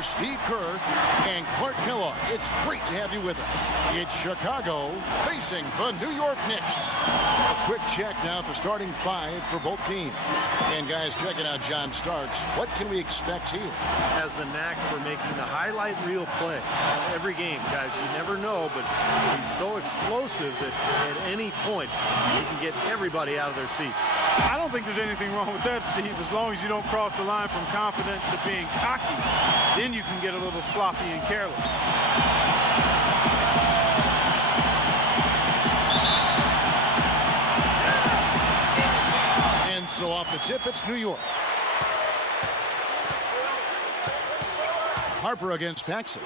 for Steve Kerr and Clark Kellogg. It's great to have you with us. It's Chicago facing the New York Knicks. A quick check now at the starting five for both teams. And guys, checking out John Starks. What can we expect here? Has the knack for making the highlight reel play every game, guys. You never know, but he's so explosive that at any point he can get everybody out of their seats. I don't think there's anything wrong with that, Steve, as long as you don't cross the line from confident to being cocky. Then you can get a little sloppy and careless. And so off the tip, it's New York. Harper against Paxson.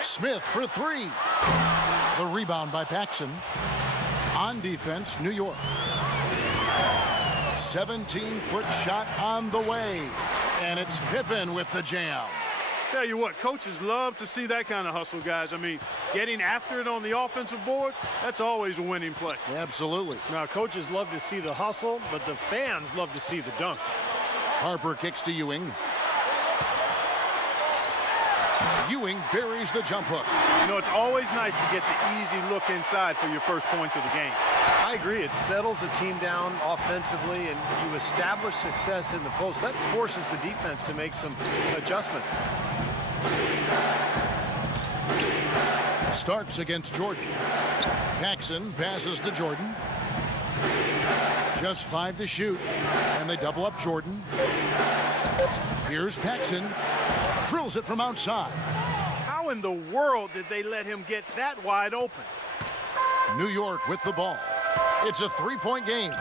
Smith for three. The rebound by Paxson. On defense, New York. 17-foot shot on the way. And it's Pippen with the jam. Tell you what, coaches love to see that kind of hustle, guys. I mean, getting after it on the offensive boards, that's always a winning play. Absolutely. Now, coaches love to see the hustle, but the fans love to see the dunk. Harper kicks to Ewing. Ewing buries the jump hook. You know, it's always nice to get the easy look inside for your first points of the game. I agree. It settles the team down offensively, and you establish success in the post. That forces the defense to make some adjustments. Starks against Jordan. Paxson passes to Jordan. Just 5 to shoot, and they double up Jordan. Here's Paxson. Drills it from outside. How in the world did they let him get that wide open? New York with the ball. It's a three-point game.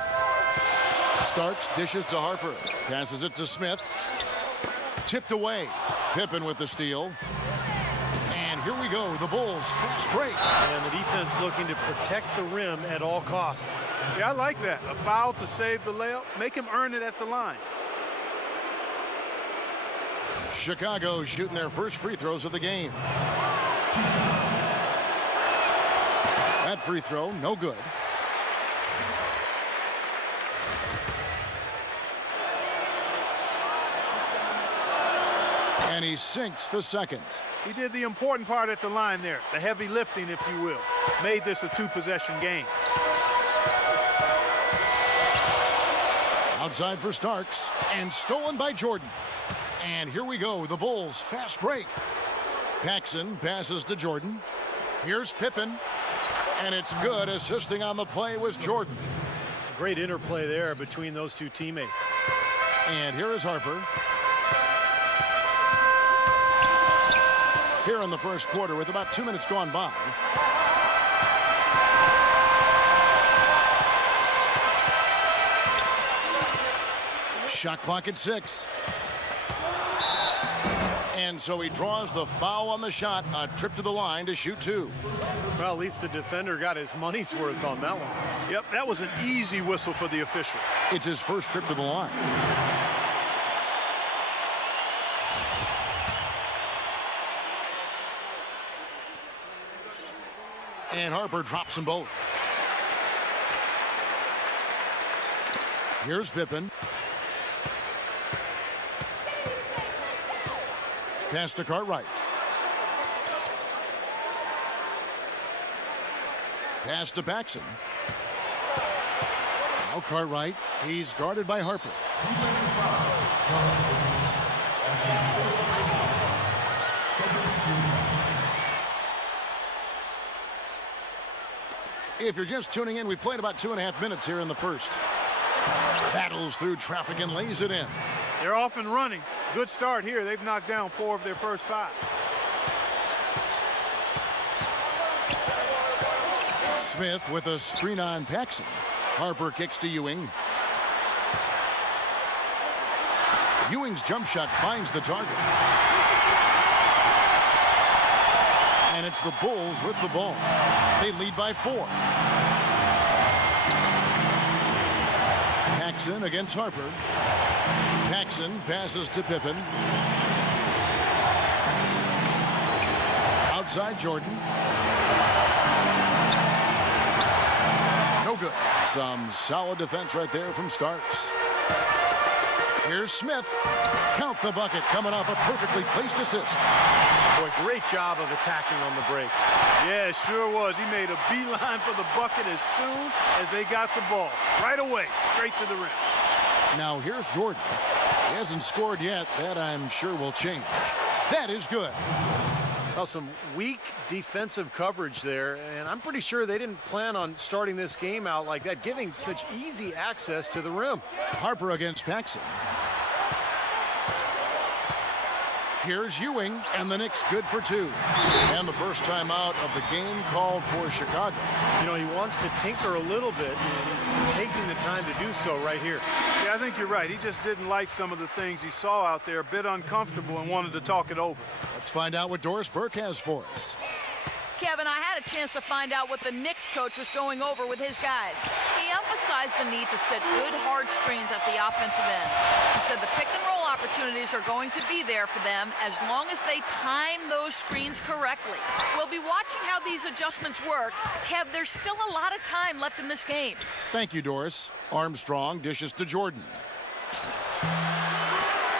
Starks dishes to Harper. Passes it to Smith. Tipped away. Pippen with the steal. And here we go. The Bulls fast break. And the defense looking to protect the rim at all costs. Yeah, I like that. A foul to save the layup. Make him earn it at the line. Chicago shooting their first free throws of the game. That free throw, no good. And he sinks the second. He did the important part at the line there, the heavy lifting, if you will. Made this a two-possession game. Outside for Starks, and stolen by Jordan. And here we go, the Bulls fast break. Paxson passes to Jordan. Here's Pippen, and it's good. Assisting on the play was Jordan. Great interplay there between those two teammates. And here is Harper. Here in the first quarter with about 2 minutes gone by. Shot clock at 6. And so he draws the foul on the shot. A trip to the line to shoot 2. Well, at least the defender got his money's worth on that one. Yep, that was an easy whistle for the official. It's his first trip to the line. And Harper drops them both. Here's Pippen. Pass to Cartwright. Pass to Paxson. Now Cartwright. He's guarded by Harper. If you're just tuning in, we played about 2.5 minutes here in the first. Battles through traffic and lays it in. They're off and running. Good start here. They've knocked down 4 of their first 5. Smith with a screen on Paxson. Harper kicks to Ewing. Ewing's jump shot finds the target. And it's the Bulls with the ball. They lead by 4. Paxson against Harper. Paxson passes to Pippen. Outside Jordan. No good. Some solid defense right there from Starks. Here's Smith. Count the bucket, coming off a perfectly placed assist. Boy, great job of attacking on the break. Yeah, it sure was. He made a beeline for the bucket as soon as they got the ball. Right away, straight to the rim. Now here's Jordan. He hasn't scored yet. That I'm sure will change. That is good. Well, some weak defensive coverage there, and I'm pretty sure they didn't plan on starting this game out like that, giving such easy access to the rim. Harper against Paxson. Here's Ewing, and the Knicks good for 2. And the first timeout of the game called for Chicago. You know, he wants to tinker a little bit, and he's taking the time to do so right here. Yeah, I think you're right. He just didn't like some of the things he saw out there, a bit uncomfortable, and wanted to talk it over. Let's find out what Doris Burke has for us. Kevin, I had a chance to find out what the Knicks coach was going over with his guys. He emphasized the need to set good, hard screens at the offensive end. He said the pick-and-roll opportunities are going to be there for them as long as they time those screens correctly. We'll be watching how these adjustments work. Kev, there's still a lot of time left in this game. Thank you, Doris. Armstrong dishes to Jordan.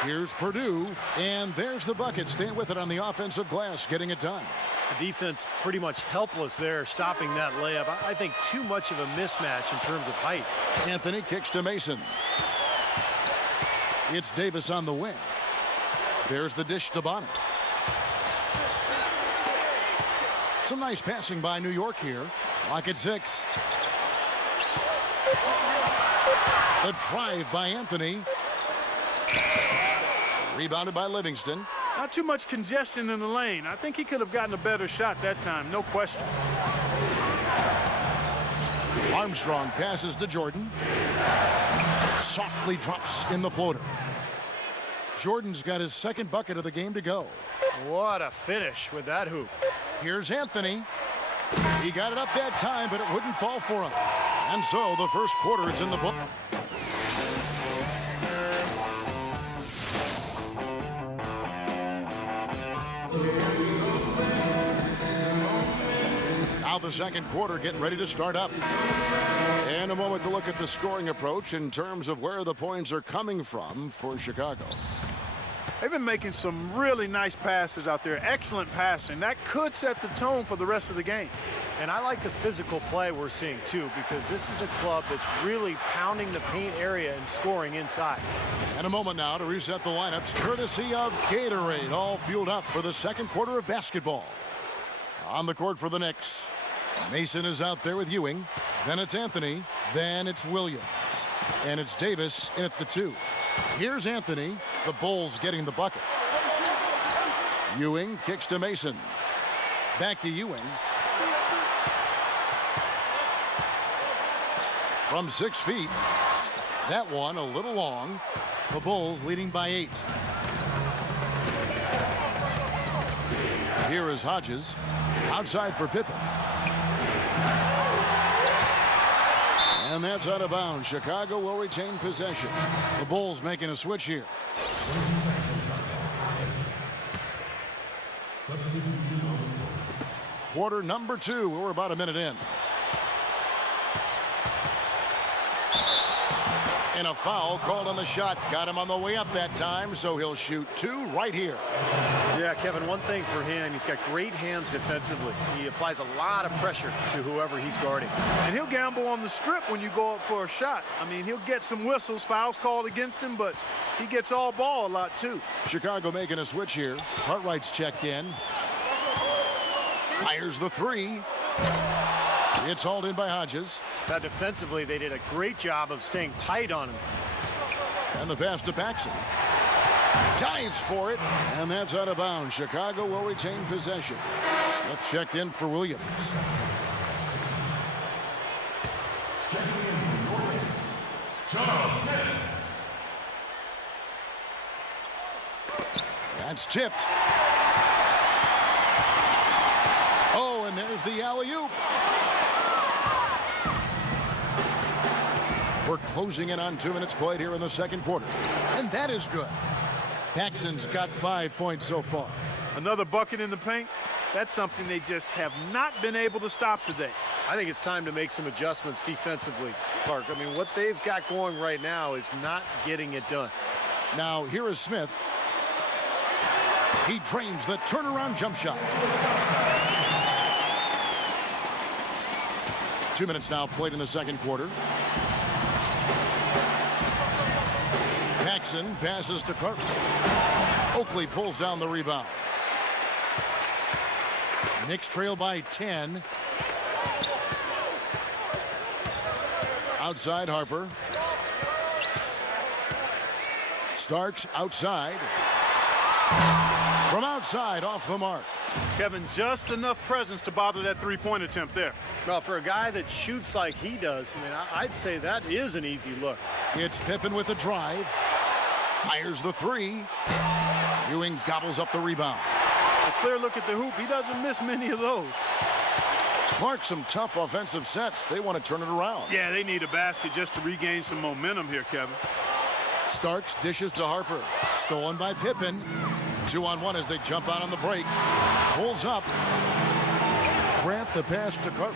Here's Purdue, and there's the bucket. Staying with it on the offensive glass, getting it done. The defense pretty much helpless there, stopping that layup. I think too much of a mismatch in terms of height. Anthony kicks to Mason. It's Davis on the wing. There's the dish to Bonnet. Some nice passing by New York here. Lock at 6. The drive by Anthony. Rebounded by Livingston. Not too much congestion in the lane. I think he could have gotten a better shot that time, no question. Armstrong passes to Jordan. Softly drops in the floater. Jordan's got his second bucket of the game to go. What a finish with that hoop. Here's Anthony. He got it up that time, but it wouldn't fall for him. And so the first quarter is in the book. Now the second quarter getting ready to start up. And a moment to look at the scoring approach in terms of where the points are coming from for Chicago. They've been making some really nice passes out there. Excellent passing. That could set the tone for the rest of the game. And I like the physical play we're seeing, too, because this is a club that's really pounding the paint area and scoring inside. And a moment now to reset the lineups, courtesy of Gatorade, all fueled up for the second quarter of basketball. On the court for the Knicks, Mason is out there with Ewing. Then it's Anthony. Then it's Williams. And it's Davis in at the 2. Here's Anthony. The Bulls getting the bucket. Ewing kicks to Mason. Back to Ewing. From 6 feet. That one a little long. The Bulls leading by 8. Here is Hodges. Outside for Pippen. And that's out of bounds. Chicago will retain possession. The Bulls making a switch here. Quarter number 2. We're about a minute in. And a foul called on the shot. Got him on the way up that time, so he'll shoot 2 right here. Yeah, Kevin, one thing for him, he's got great hands defensively. He applies a lot of pressure to whoever he's guarding. And he'll gamble on the strip when you go up for a shot. I mean, he'll get some whistles, fouls called against him, but he gets all ball a lot, too. Chicago making a switch here. Cartwright's checked in. Fires the 3. It's hauled in by Hodges. Now, defensively, they did a great job of staying tight on him. And the pass to Paxson. Dives for it, and that's out of bounds. Chicago will retain possession. Smith checked in for Williams. Checking in for Knicks, John Smith. That's tipped. Oh, and there's the alley-oop. We're closing in on 2 minutes played here in the second quarter. And that is good. Paxson's got 5 points so far. Another bucket in the paint. That's something they just have not been able to stop today. I think it's time to make some adjustments defensively, Clark. I mean, what they've got going right now is not getting it done. Now here is Smith. He drains the turnaround jump shot. 2 minutes now played in the second quarter. Paxson passes to Carter. Oakley pulls down the rebound. Knicks trail by 10. Outside Harper. Starks outside. From outside, off the mark. Kevin, just enough presence to bother that three-point attempt there. Well, for a guy that shoots like he does, I mean, I'd say that is an easy look. It's Pippen with the drive. Fires the three. Ewing gobbles up the rebound. A clear look at the hoop. He doesn't miss many of those. Clark, some tough offensive sets. They want to turn it around. Yeah, they need a basket just to regain some momentum here, Kevin. Starks dishes to Harper. Stolen by Pippen. 2-on-1 as they jump out on the break. Pulls up. Grant the pass to Carter.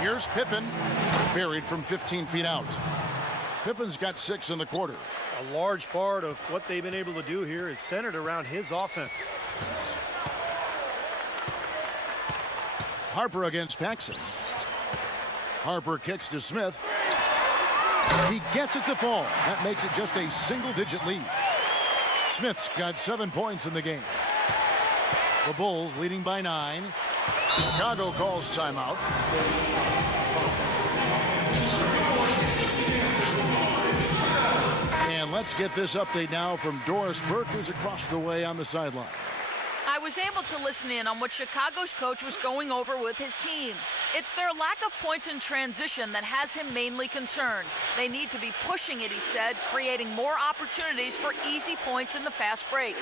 Here's Pippen. Buried from 15 feet out. Pippen's got 6 in the quarter. A large part of what they've been able to do here is centered around his offense. Harper against Paxson. Harper kicks to Smith. He gets it to fall. That makes it just a single-digit lead. Smith's got 7 points in the game. The Bulls leading by 9. Chicago calls timeout. And let's get this update now from Doris Burke, who's across the way on the sideline. I was able to listen in on what Chicago's coach was going over with his team. It's their lack of points in transition that has him mainly concerned. They need to be pushing it, he said, creating more opportunities for easy points in the fast break.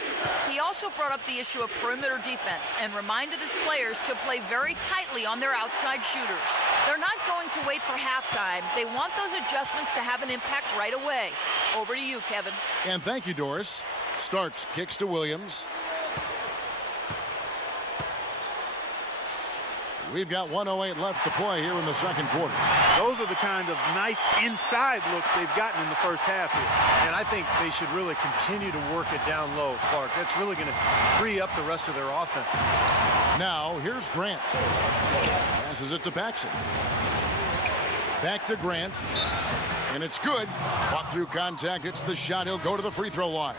He also brought up the issue of perimeter defense and reminded his players to play very tightly on their outside shooters. They're not going to wait for halftime. They want those adjustments to have an impact right away. Over to you, Kevin. And thank you, Doris. Starks kicks to Williams. We've got 1:08 left to play here in the second quarter. Those are the kind of nice inside looks they've gotten in the first half here. And I think they should really continue to work it down low, Clark. That's really going to free up the rest of their offense. Now, here's Grant. Passes it to Paxson. Back to Grant. And it's good. Caught through contact. It's the shot. He'll go to the free throw line.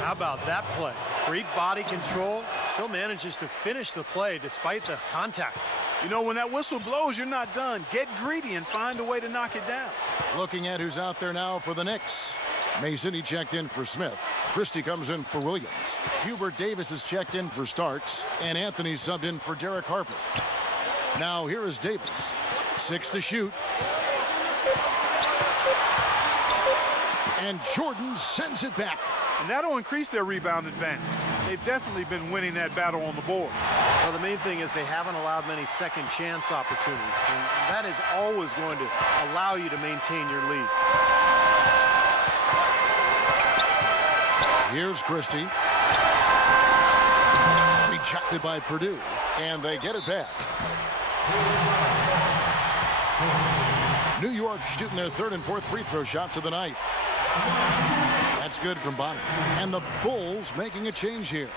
How about that play? Great body control. Still manages to finish the play despite the contact. You know, when that whistle blows, you're not done. Get greedy and find a way to knock it down. Looking at who's out there now for the Knicks. Mason, he checked in for Smith. Christie comes in for Williams. Hubert Davis is checked in for Starks. And Anthony subbed in for Derek Harper. Now here is Davis. 6 to shoot. And Jordan sends it back. And that'll increase their rebound advantage. They've definitely been winning that battle on the board. Well, the main thing is they haven't allowed many second chance opportunities. And that is always going to allow you to maintain your lead. Here's Christie. Rejected by Purdue. And they get it back. New York shooting their 3rd and 4th free throw shots of the night. That's good from Bonner. And the Bulls making a change here.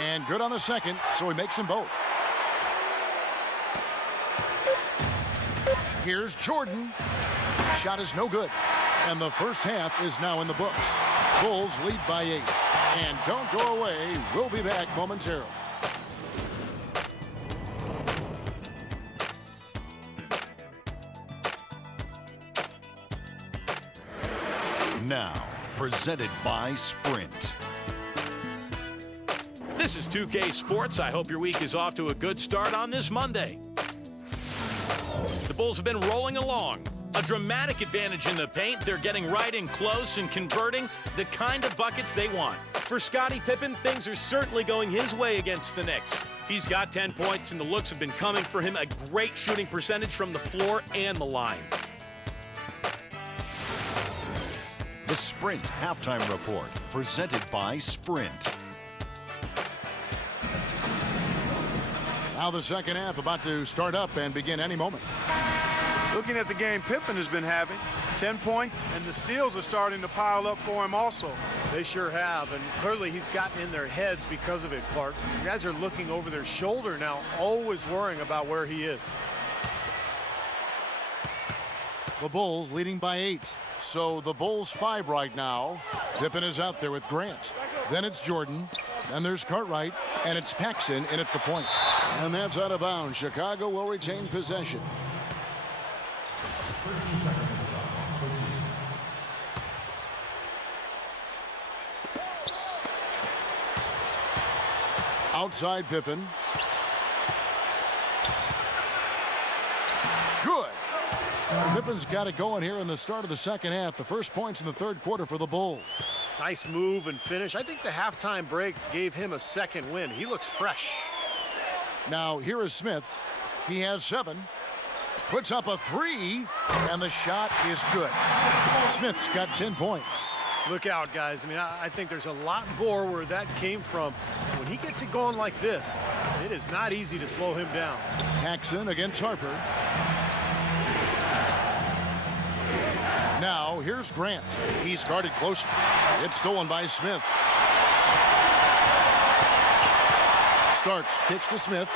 And good on the second, so he makes them both. Here's Jordan. Shot is no good. And the first half is now in the books. Bulls lead by 8. And don't go away. We'll be back momentarily. Now, presented by Sprint. This is 2K Sports. I hope your week is off to a good start on this Monday. The Bulls have been rolling along. A dramatic advantage in the paint. They're getting right in close and converting the kind of buckets they want. For Scottie Pippen, things are certainly going his way against the Knicks. He's got 10 points, and the looks have been coming for him. A great shooting percentage from the floor and the line. The Sprint Halftime Report, presented by Sprint. Now the second half about to start up and begin any moment. Looking at the game Pippen has been having, 10 points, and the steals are starting to pile up for him also. They sure have, and clearly he's gotten in their heads because of it, Clark. You guys are looking over their shoulder now, always worrying about where he is. The Bulls leading by 8. So the Bulls 5 right now. Pippen is out there with Grant. Then it's Jordan. Then there's Cartwright. And it's Paxson in at the point. And that's out of bounds. Chicago will retain possession. 13 seconds on the clock. 13. Outside Pippen. Good. Pippen's got it going here in the start of the second half. The first points in the third quarter for the Bulls. Nice move and finish. I think the halftime break gave him a second win. He looks fresh. Now here is Smith. He has 7. Puts up a 3, and the shot is good. Smith's got 10 points. Look out, guys. I mean, I think there's a lot more where that came from. When he gets it going like this, it is not easy to slow him down. Paxson against Harper. Now here's Grant. He's guarded close. It's stolen by Smith. Starks kicks to Smith.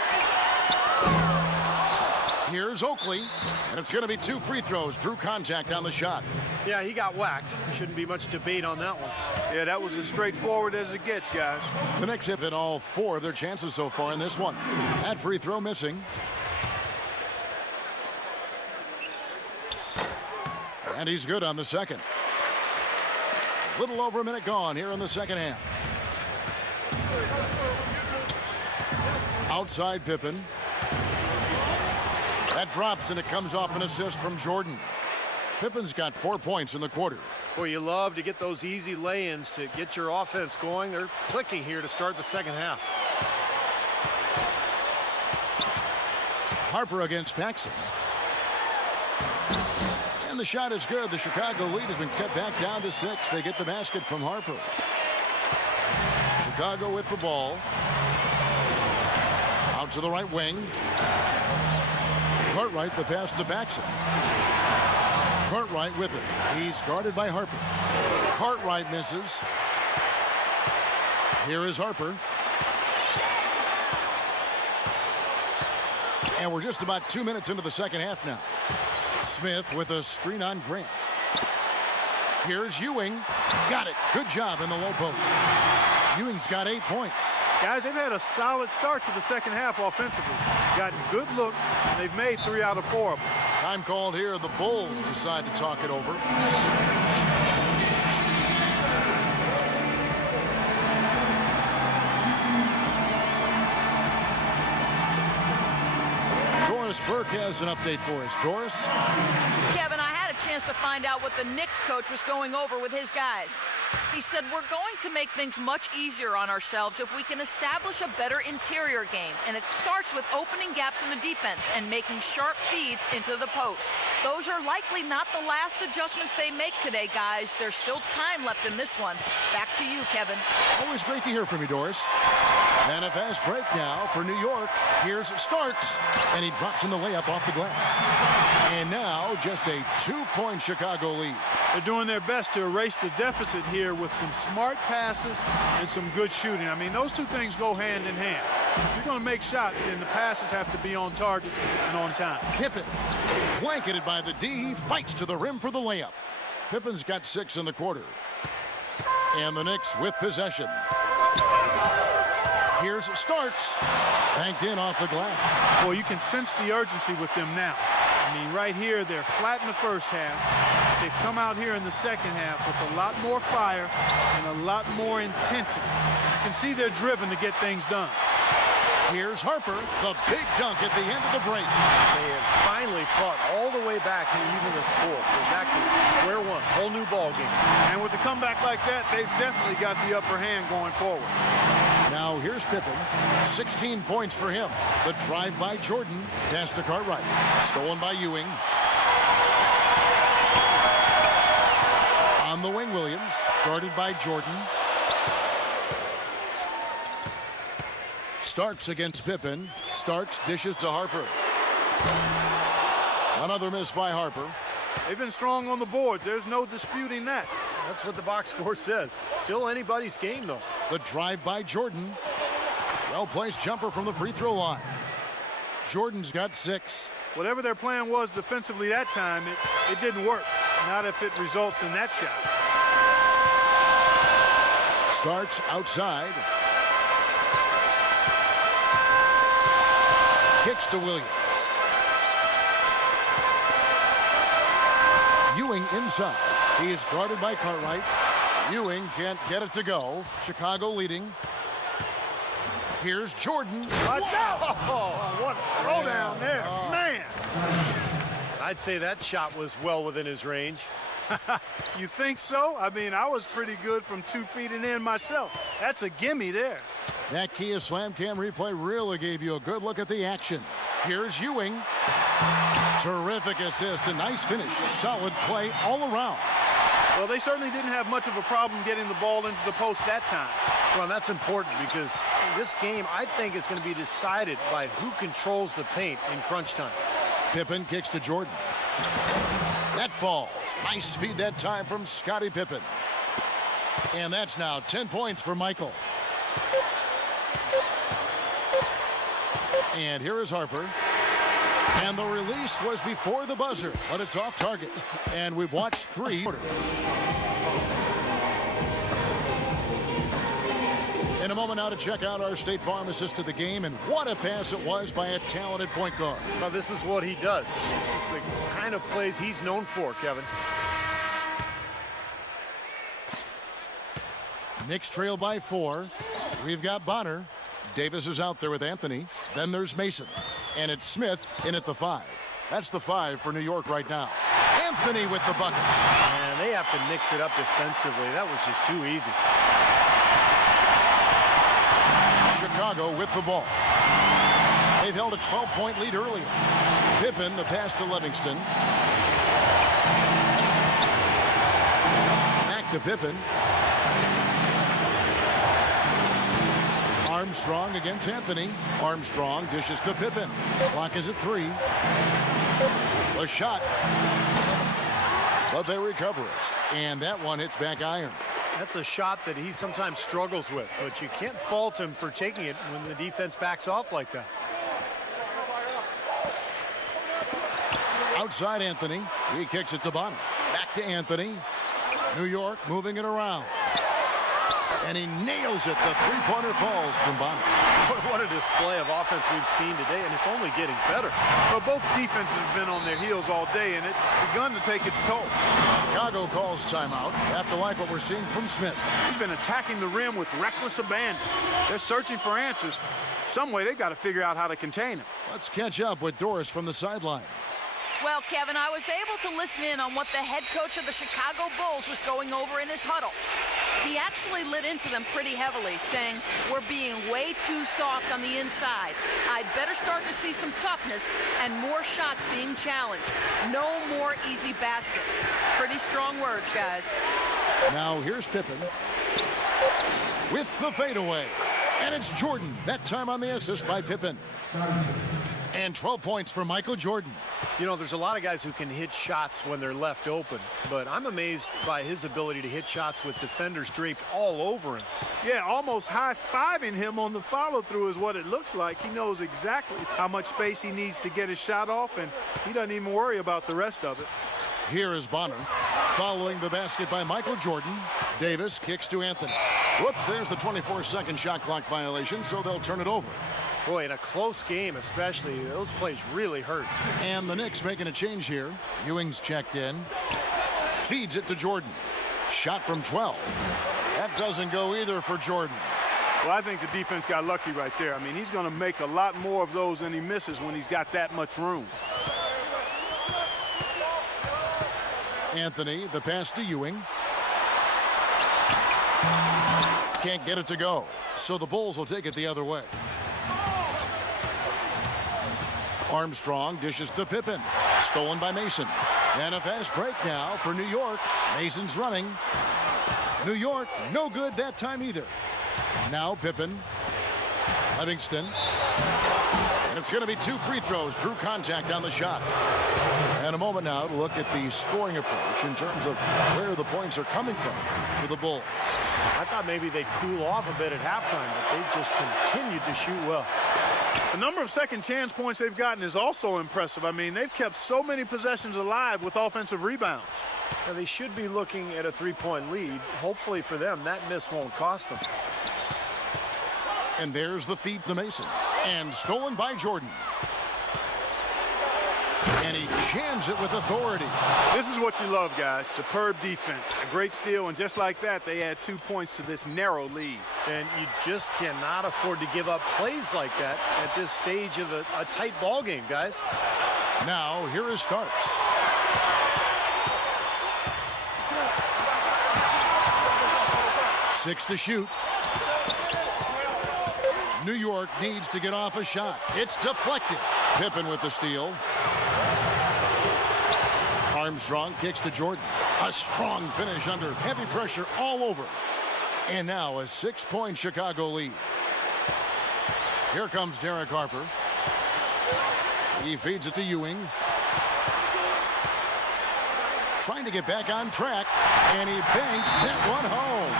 Here's Oakley, and it's going to be 2 free throws. Drew contact on the shot. Yeah, he got whacked. Shouldn't be much debate on that one. Yeah, that was as straightforward as it gets, guys. The Knicks have hit all 4 of their chances so far in this one. That free throw missing. And he's good on the second. Little over a minute gone here in the second half. Outside Pippen. That drops, and it comes off an assist from Jordan. Pippen's got 4 points in the quarter. Boy, you love to get those easy lay-ins to get your offense going. They're clicking here to start the second half. Harper against Paxson. And the shot is good. The Chicago lead has been cut back down to 6. They get the basket from Harper. Chicago with the ball. Out to the right wing. Cartwright, the pass to Paxson. Cartwright with it. He's guarded by Harper. Cartwright misses. Here is Harper. And we're just about 2 minutes into the second half now. Smith with a screen on Grant. Here's Ewing. Got it. Good job in the low post. Ewing's got 8 points. Guys, they've had a solid start to the second half offensively. Gotten good looks, and they've made 3 out of 4 of them. Time called here. The Bulls decide to talk it over. Doris Burke has an update for us. Doris? Kevin, I had a chance to find out what the Knicks coach was going over with his guys. He said, we're going to make things much easier on ourselves if we can establish a better interior game. And it starts with opening gaps in the defense and making sharp feeds into the post. Those are likely not the last adjustments they make today, guys. There's still time left in this one. Back to you, Kevin. Always great to hear from you, Doris. And a fast break now for New York. Here's Starks, and he drops in the layup off the glass. And now just a 2-point Chicago lead. They're doing their best to erase the deficit here with some smart passes and some good shooting. I mean, those two things go hand in hand. If you're going to make shots, then the passes have to be on target and on time. Pippen, blanketed by the D, he fights to the rim for the layup. Pippen's got 6 in the quarter. And the Knicks with possession. Here's Starks, banked in off the glass. Well, you can sense the urgency with them now. I mean, right here, they're flat in the first half. They've come out here in the second half with a lot more fire and a lot more intensity. You can see they're driven to get things done. Here's Harper, the big dunk at the end of the break. They have finally fought all the way back to even the score. We're back to square one, whole new ball game. And with a comeback like that, they've definitely got the upper hand going forward. Now here's Pippen, 16 points for him. The drive by Jordan, pass to Cartwright, stolen by Ewing. On the wing, Williams, guarded by Jordan. Starks against Pippen. Starks dishes to Harper. Another miss by Harper. They've been strong on the boards. There's no disputing that. That's what the box score says. Still anybody's game, though. The drive by Jordan. Well-placed jumper from the free throw line. Jordan's got 6. Whatever their plan was defensively that time, it didn't work. Not if it results in that shot. Starks outside. Kicks to Williams. Ewing inside. He is guarded by Cartwright. Ewing can't get it to go. Chicago leading. Here's Jordan. Watch out! Oh, what a throwdown there. Man! I'd say that shot was well within his range. You think so? I mean, I was pretty good from 2 feet and in myself. That's a gimme there. That Kia Slam Cam replay really gave you a good look at the action. Here's Ewing. Terrific assist, a nice finish. Solid play all around. Well, they certainly didn't have much of a problem getting the ball into the post that time. Well, that's important because this game, I think, is going to be decided by who controls the paint in crunch time. Pippen kicks to Jordan. That falls. Nice feed that time from Scottie Pippen. And that's now 10 points for Michael. And here is Harper. And the release was before the buzzer, but it's off target. And we've watched 3. In a moment now to check out our State Farm assist to the game, and what a pass it was by a talented point guard. Well, this is what he does. This is the kind of plays he's known for, Kevin. Knicks trail by 4. We've got Bonner. Davis is out there with Anthony. Then there's Mason. And it's Smith in at the 5. That's the 5 for New York right now. Anthony with the bucket. And they have to mix it up defensively. That was just too easy. Chicago with the ball. They've held a 12-point lead earlier. Pippen, the pass to Livingston. Back to Pippen. Armstrong against Anthony. Armstrong dishes to Pippen. Clock is at 3. A shot. But they recover it. And that one hits back iron. That's a shot that he sometimes struggles with, but you can't fault him for taking it when the defense backs off like that. Outside Anthony. He kicks it to Bonner. Back to Anthony. New York moving it around. And he nails it. The three-pointer falls from Bonner. What a display of offense we've seen today, and it's only getting better. Well, both defenses have been on their heels all day, and it's begun to take its toll. Chicago calls timeout after like what we're seeing from Smith. He's been attacking the rim with reckless abandon. They're searching for answers. Some way they've got to figure out how to contain him. Let's catch up with Doris from the sideline. Well, Kevin, I was able to listen in on what the head coach of the Chicago Bulls was going over in his huddle. He actually lit into them pretty heavily, saying, we're being way too soft on the inside. I'd better start to see some toughness and more shots being challenged. No more easy baskets. Pretty strong words, guys. Now here's Pippen with the fadeaway. And it's Jordan, that time on the assist by Pippen. And 12 points for Michael Jordan. You know, there's a lot of guys who can hit shots when they're left open, but I'm amazed by his ability to hit shots with defenders draped all over him. Yeah, almost high-fiving him on the follow-through is what it looks like. He knows exactly how much space he needs to get his shot off, and he doesn't even worry about the rest of it. Here is Bonner. Following the basket by Michael Jordan. Davis kicks to Anthony. Whoops, there's the 24-second shot clock violation, so they'll turn it over. Boy, in a close game especially, those plays really hurt. And the Knicks making a change here. Ewing's checked in. Feeds it to Jordan. Shot from 12. That doesn't go either for Jordan. Well, I think the defense got lucky right there. I mean, he's going to make a lot more of those than he misses when he's got that much room. Anthony, the pass to Ewing. Can't get it to go. So the Bulls will take it the other way. Armstrong dishes to Pippen. Stolen by Mason. And a fast break now for New York. Mason's running. New York, no good that time either. Now Pippen. Livingston. And it's going to be 2 free throws. Drew contact on the shot. And a moment now to look at the scoring approach in terms of where the points are coming from for the Bulls. I thought maybe they'd cool off a bit at halftime, but they just continued to shoot well. The number of second chance points they've gotten is also impressive. I mean, they've kept so many possessions alive with offensive rebounds. Now, they should be looking at a 3-point lead. Hopefully for them, that miss won't cost them. And there's the feed to Mason. And stolen by Jordan. And he jams it with authority. This is what you love, guys. Superb defense. A great steal, and just like that, they add 2 points to this narrow lead. And you just cannot afford to give up plays like that at this stage of a tight ball game, guys. Now, here is Starks. Six to shoot. New York needs to get off a shot. It's deflected. Pippen with the steal. Armstrong kicks to Jordan. A strong finish under heavy pressure all over. And now a 6-point Chicago lead. Here comes Derek Harper. He feeds it to Ewing. Trying to get back on track, and he banks that one home.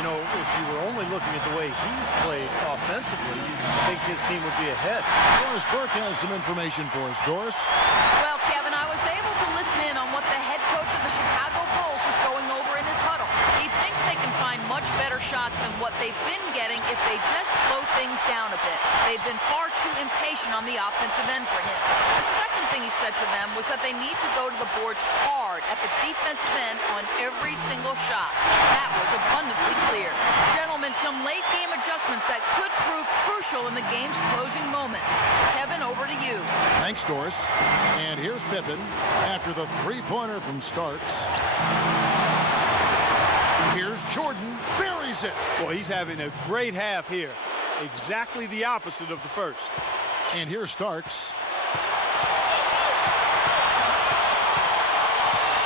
You know, if you were only looking at the way he's played offensively, you'd think his team would be ahead. Doris Burke has some information for us. Doris? Well, Kevin, I was able to listen in on what the head coach of the Chicago Bulls was going over in his huddle. He thinks they can find much better shots than what they've been getting if they just slow things down a bit. They've been far too impatient on the offensive end for him. The second thing he said to them was that they need to go to the boards hard at the defensive end on every single shot. That was abundantly clear. Gentlemen, some late game adjustments that could prove crucial in the game's closing moments. Kevin, over to you. Thanks, Doris. And here's Pippen after the 3-pointer from Starks. Here's Jordan, buries it. Boy, he's having a great half here. Exactly the opposite of the first. And here's Starks.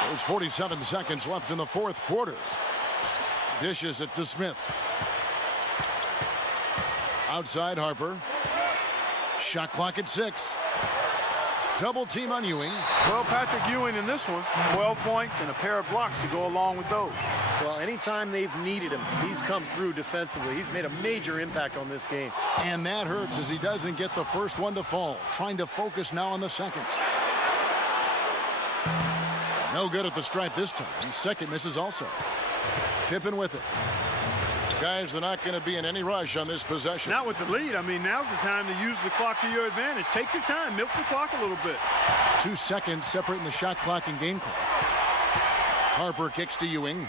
There's 47 seconds left in the fourth quarter. Dishes it to Smith. Outside Harper. Shot clock at 6. Double team on Ewing. Well, Patrick Ewing in this one, 12 points and a pair of blocks to go along with those. Well, anytime they've needed him, he's come through defensively. He's made a major impact on this game. And that hurts as he doesn't get the first one to fall. Trying to focus now on the second. No good at the stripe this time. Second misses also. Pippen with it. Guys, they're not going to be in any rush on this possession. Not with the lead. I mean, now's the time to use the clock to your advantage. Take your time. Milk the clock a little bit. 2 seconds separating the shot clock and game clock. Harper kicks to Ewing.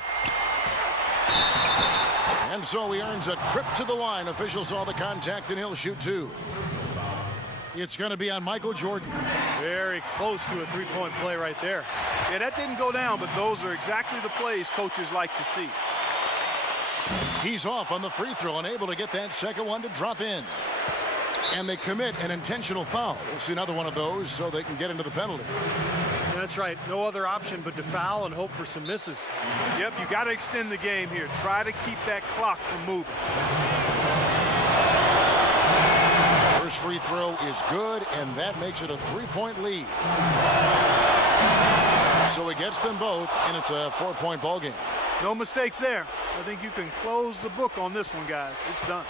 And so he earns a trip to the line. Official saw the contact, and he'll shoot 2. It's going to be on Michael Jordan. Very close to a 3-point play right there. Yeah, that didn't go down, but those are exactly the plays coaches like to see. He's off on the free throw, unable to get that second one to drop in. And they commit an intentional foul. We'll see another one of those so they can get into the penalty. That's right. No other option but to foul and hope for some misses. Yep, you got to extend the game here. Try to keep that clock from moving. First free throw is good, and that makes it a 3-point lead. So he gets them both, and it's a 4-point ball game. No mistakes there. I think you can close the book on this one, guys. It's done.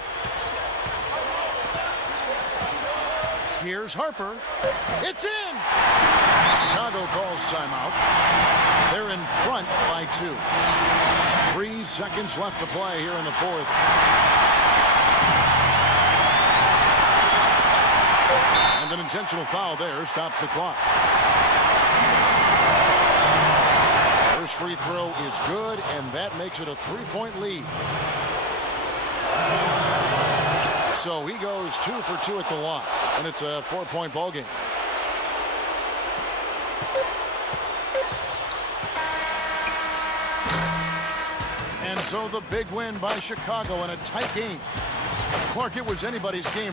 Here's Harper. It's in! Chicago calls timeout. They're in front by 2. 3 seconds left to play here in the fourth. And an intentional foul there stops the clock. First free throw is good, and that makes it a 3-point lead. So he goes 2 for 2 at the line, and it's a 4-point ball game. And so the big win by Chicago in a tight game. Clark, it was anybody's game.